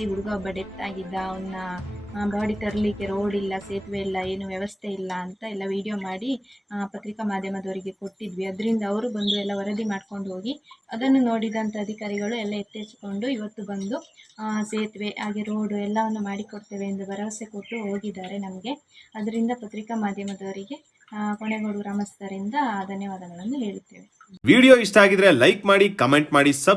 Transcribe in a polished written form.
ತರಿಸಿ ಹುಡುಗ ಒಬ್ಬ ಡೆತ್ ಆಗಿದ್ದ, ಅವನ್ನ ಬಾಡಿ ತರಲಿಕ್ಕೆ ರೋಡ್ ಇಲ್ಲ, ಸೇತುವೆ ಇಲ್ಲ, ಏನು ವ್ಯವಸ್ಥೆ ಇಲ್ಲ ಅಂತ ಎಲ್ಲ ವಿಡಿಯೋ ಮಾಡಿ ಪತ್ರಿಕಾ ಮಾಧ್ಯಮದವರಿಗೆ ಕೊಟ್ಟಿದ್ವಿ. ಅದರಿಂದ ಅವರು ಬಂದು ಎಲ್ಲ ವರದಿ ಮಾಡ್ಕೊಂಡು ಹೋಗಿ ಅದನ್ನು ನೋಡಿದಂಥ ಅಧಿಕಾರಿಗಳು ಎಲ್ಲ ಎತ್ತೆಚ್ಚಿಕೊಂಡು ಇವತ್ತು ಬಂದು ಸೇತುವೆ ಹಾಗೆ ರೋಡು ಎಲ್ಲವನ್ನು ಮಾಡಿಕೊಡ್ತೇವೆ ಎಂದು ಭರವಸೆ ಕೊಟ್ಟು ಹೋಗಿದ್ದಾರೆ ನಮಗೆ. ಅದರಿಂದ ಪತ್ರಿಕಾ ಮಾಧ್ಯಮದವರಿಗೆ ಕೊನೆಗೋಡು ಗ್ರಾಮಸ್ಥರಿಂದ ಧನ್ಯವಾದಗಳನ್ನು ಹೇಳುತ್ತೇವೆ. ವಿಡಿಯೋ ಇಷ್ಟ ಆಗಿದ್ರೆ ಲೈಕ್ ಮಾಡಿ, ಕಮೆಂಟ್ ಮಾಡಿ,